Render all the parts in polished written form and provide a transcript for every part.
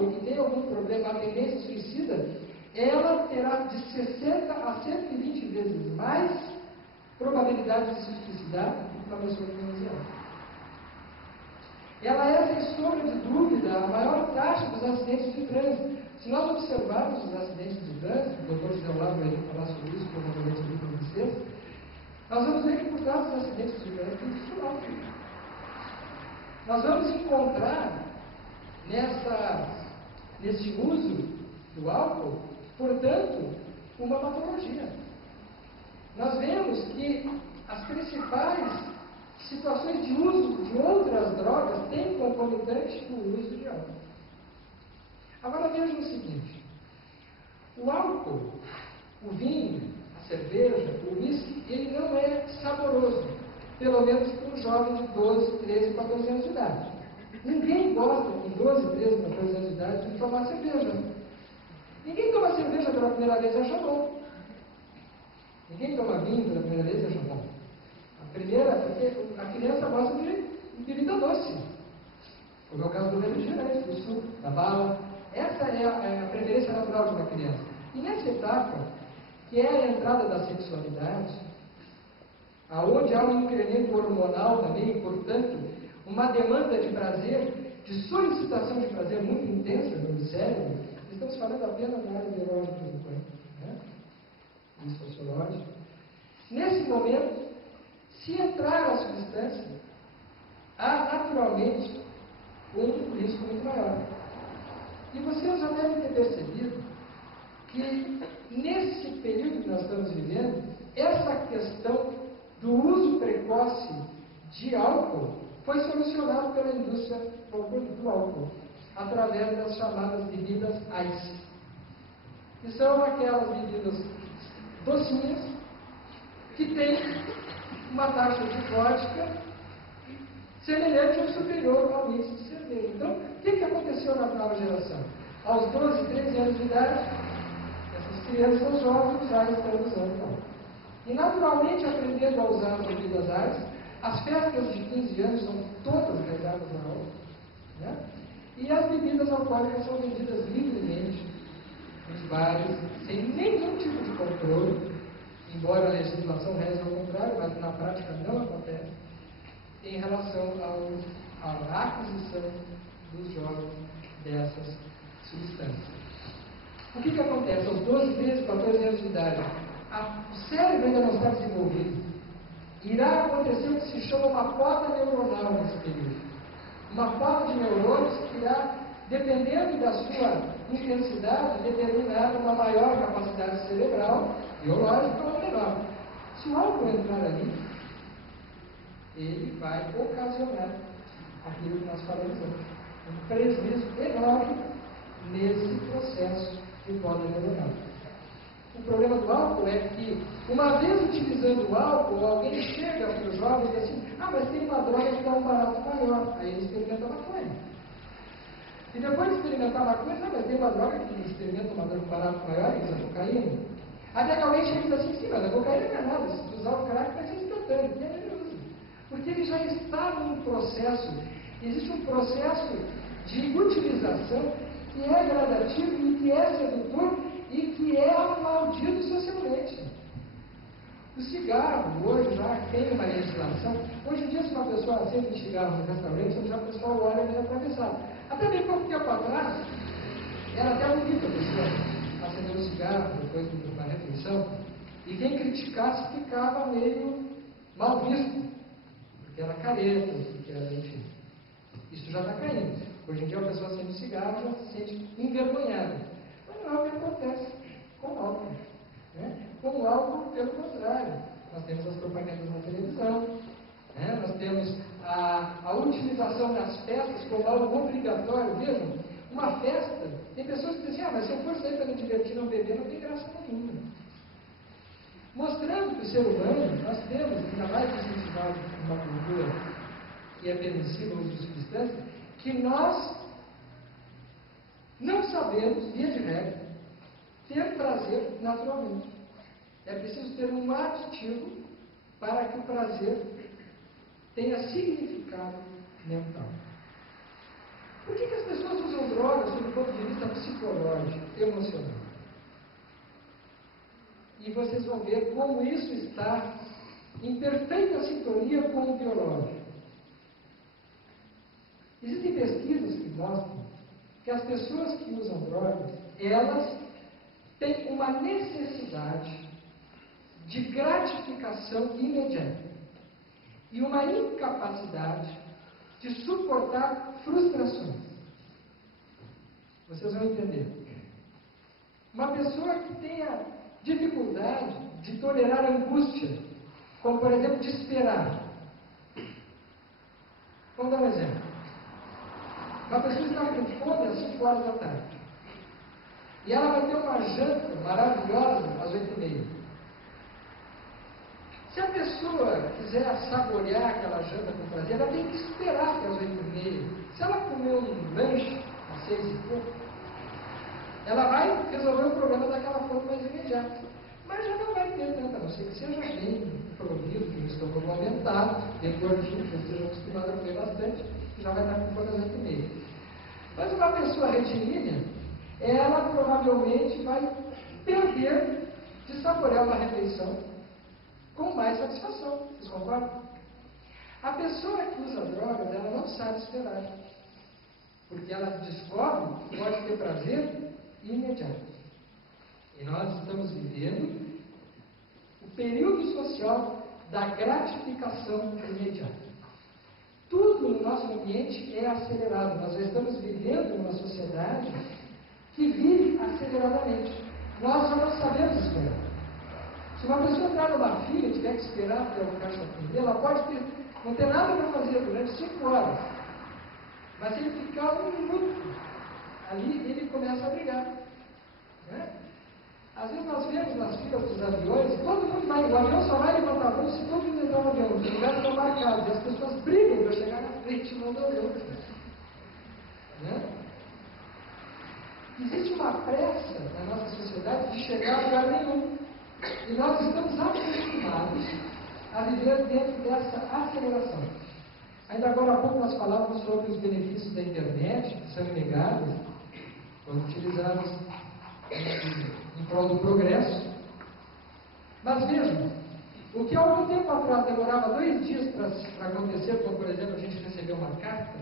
álcool e que tem algum problema, a tendência suicida, ela terá de 60 a 120 vezes mais probabilidade de se suicidar do que uma pessoa que não usa álcool. Ela é, sem sombra de dúvida, a maior taxa dos acidentes de trânsito. Se nós observarmos os acidentes de trânsito, o doutor José Olavo vai falar sobre isso, provavelmente ali para vocês, nós vamos ver que por trás dos acidentes de trânsito existe o álcool. Nós vamos encontrar nesse uso do álcool, portanto, uma patologia. Nós vemos que as principais situações de uso de outras drogas têm concomitante o uso de álcool. Agora vejam o seguinte: o álcool, o vinho, a cerveja, o uísque, ele não é saboroso, pelo menos para um jovem de 12, 13, 14 anos de idade. Ninguém gosta com 12, 13, 14 anos de idade de tomar cerveja. Ninguém toma cerveja pela primeira vez e acha bom. Ninguém toma vinho pela primeira vez e acha bom. Porque a criança gosta de bebida doce. Como é o caso do refrigerante, do suco, da bala. Essa é a preferência natural de uma criança. E nessa etapa, que é a entrada da sexualidade, aonde há um incremento hormonal também, e, portanto, uma demanda de prazer, de solicitação de prazer muito intensa no cérebro, estamos falando apenas da área biológica do enquanto, né? E sociológica. Nesse momento, se entrar a substância, há naturalmente um risco muito maior. E vocês já devem ter percebido que nesse período que nós estamos vivendo, essa questão do uso precoce de álcool foi solucionado pela indústria do álcool, através das chamadas bebidas ice, que são aquelas bebidas docinhas que têm uma taxa de vodka semelhante ou superior ao índice de cerveja. Então, o que aconteceu na nova geração? Aos 12, 13 anos de idade, essas crianças jovens já estão usando álcool. E naturalmente, aprendendo a usar as bebidas ice, as festas de 15 anos são todas regadas a álcool, né? E as bebidas alcoólicas são vendidas livremente nos bares, sem nenhum tipo de controle, embora a legislação reze ao contrário, mas na prática não acontece, em relação à aquisição dos jovens dessas substâncias. O que acontece? Aos 12, 13, 14 anos de idade, o cérebro ainda não está desenvolvido. Irá acontecer o que se chama uma poda neuronal nesse período. Uma poda de neurônios que irá, dependendo da sua intensidade, determinar uma maior capacidade cerebral, biológica ou menor. Se o álcool entrar ali, ele vai ocasionar aquilo que nós falamos antes. Um prejuízo enorme nesse processo de poda neuronal. O problema do álcool é que, uma vez utilizando o álcool, alguém chega para o jovem e diz assim: mas tem uma droga que dá um barato maior. Aí ele experimenta a maconha. E depois de experimentar a maconha, mas tem uma droga que experimenta uma droga com barato maior, que é a cocaína. Até que alguém chega e diz assim: sim, mas a cocaína não é nada. Se tu usar o crack, vai ser instantâneo. E ele usa. Porque ele já está num processo, existe um processo de utilização que é gradativo e que é sedutor e que é aplaudido socialmente. O cigarro, hoje já tem uma legislação. Hoje em dia, se uma pessoa acende um cigarro no restaurante, já o pessoal olha meio atravessado. Até bem pouco tempo atrás, era até bonito a pessoa acender um cigarro depois de uma refeição, e quem criticasse ficava meio mal visto, porque era careta, porque era, enfim. Isso já está caindo. Hoje em dia, a pessoa acende um cigarro e já se sente envergonhada. Mas não é o que acontece com o álcool. Né? Com o álcool, pelo contrário, nós temos as propagandas na televisão, né? Nós temos a utilização das festas como algo obrigatório. Vejam, uma festa, tem pessoas que dizem: mas se eu for sair para me divertir e não beber, não tem graça nenhuma. Mostrando que o ser humano, nós temos, ainda mais incentivado uma cultura que é permissiva o uso de substâncias, que nós não sabemos, via de regra, ter prazer naturalmente. É preciso ter um aditivo para que o prazer tenha significado mental. Por que as pessoas usam drogas sob o ponto de psicológico, emocional. E vocês vão ver como isso está em perfeita sintonia com o biológico. Existem pesquisas que mostram que as pessoas que usam drogas, elas têm uma necessidade de gratificação imediata e uma incapacidade de suportar frustrações. Vocês vão entender. Uma pessoa que tenha dificuldade de tolerar angústia, como por exemplo de esperar. Vamos dar um exemplo. Uma pessoa está com fome às 5 horas da tarde. E ela vai ter uma janta maravilhosa às 8h30. Se a pessoa quiser saborear aquela janta com prazer, ela tem que esperar até às 8h30. Se ela comer um lanche às 6 e pouco, ela vai resolver o problema daquela fome mais imediata. Mas já não vai ter tanta, a não ser que seja bem provido, que o estômago aumentado, depois de que esteja acostumado a comer bastante, já vai estar com fome às 8h30. Mas uma pessoa retilínea, ela provavelmente vai perder de saborear uma refeição com mais satisfação. Vocês concordam? A pessoa que usa drogas, ela não sabe esperar. Porque ela descobre que pode ter prazer imediato. E nós estamos vivendo o período social da gratificação imediata. Tudo no nosso ambiente é acelerado. Nós estamos vivendo numa sociedade que vive aceleradamente. Nós só não sabemos esperar. Se uma pessoa entrar numa fila e tiver que esperar até o caixa atender, ela pode não ter nada para fazer durante 5 horas. Mas se ele ficar 1 minuto ali, ele começa a brigar. Né? Às vezes nós vemos nas filas dos aviões, todo mundo vai, o avião só vai levantar a mão se todo mundo entrar no avião, os lugares estão marcados, e as pessoas brigam para chegar na frente do avião. Né? Existe uma pressa na nossa sociedade de chegar a lugar nenhum. E nós estamos acostumados a viver dentro dessa aceleração. Ainda agora há pouco nós falávamos sobre os benefícios da internet, que são inegáveis, quando utilizados em prol do progresso. Mas vejam, o que há algum tempo atrás demorava 2 dias para acontecer, como por exemplo a gente recebeu uma carta,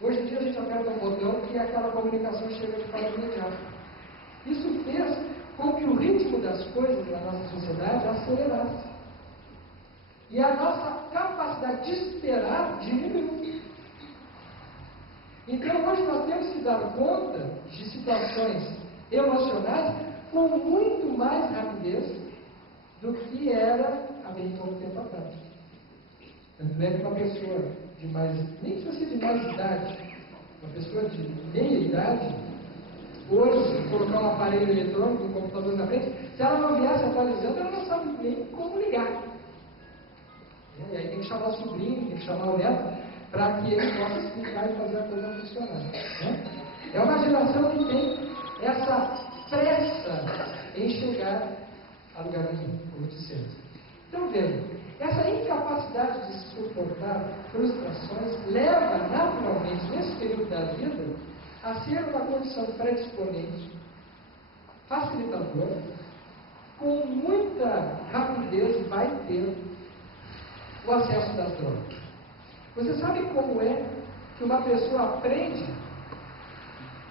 hoje em dia a gente aperta um botão e aquela comunicação chega de forma imediata. Isso fez com que o ritmo das coisas na nossa sociedade acelerasse. E a nossa capacidade de esperar diminuiu. Então hoje nós temos que dar conta de situações emocionais com muito mais rapidez do que era há bem pouco tempo atrás. Tanto é que uma pessoa de mais, nem precisa ser de mais idade, uma pessoa de meia idade, hoje, se colocar um aparelho eletrônico, um computador na frente, se ela não viesse atualizando, ela não sabe nem como ligar. E aí tem que chamar o sobrinho, tem que chamar o neto, para que ele possa explicar e fazer a coisa funcionar. Né? É uma geração que tem essa pressa em chegar a lugar nenhum, como dissemos. Então vejam, essa incapacidade de suportar frustrações leva naturalmente, nesse período da vida, a ser uma condição predisponente, facilitadora, com muita rapidez vai ter o acesso das drogas. Você sabe como é que uma pessoa aprende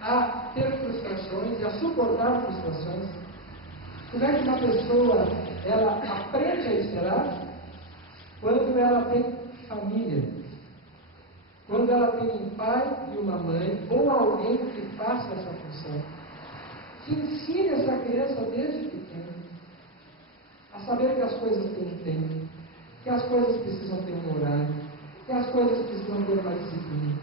a ter frustrações e a suportar frustrações? Como é que uma pessoa ela aprende a esperar? Quando ela tem família. Quando ela tem um pai e uma mãe, ou alguém que faça essa função, que ensine essa criança desde pequena a saber que as coisas têm um tempo, que as coisas precisam ter um horário, que as coisas precisam ter uma disciplina.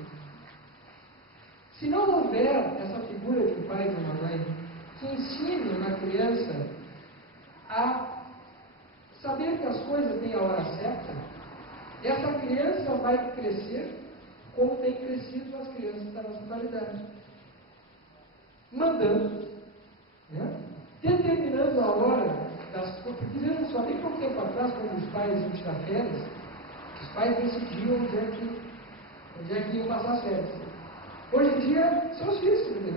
Se não houver essa figura de um pai e de uma mãe que ensine uma criança a saber que as coisas têm a hora certa, essa criança vai crescer como tem crescido as crianças da nossa atualidade. Mandando, né? Determinando a hora das coisas. Porque vejam só, nem pouco tempo atrás, quando os pais iam tirar férias, os pais decidiam onde é que iam passar as férias. Hoje em dia, são os filhos que determinam.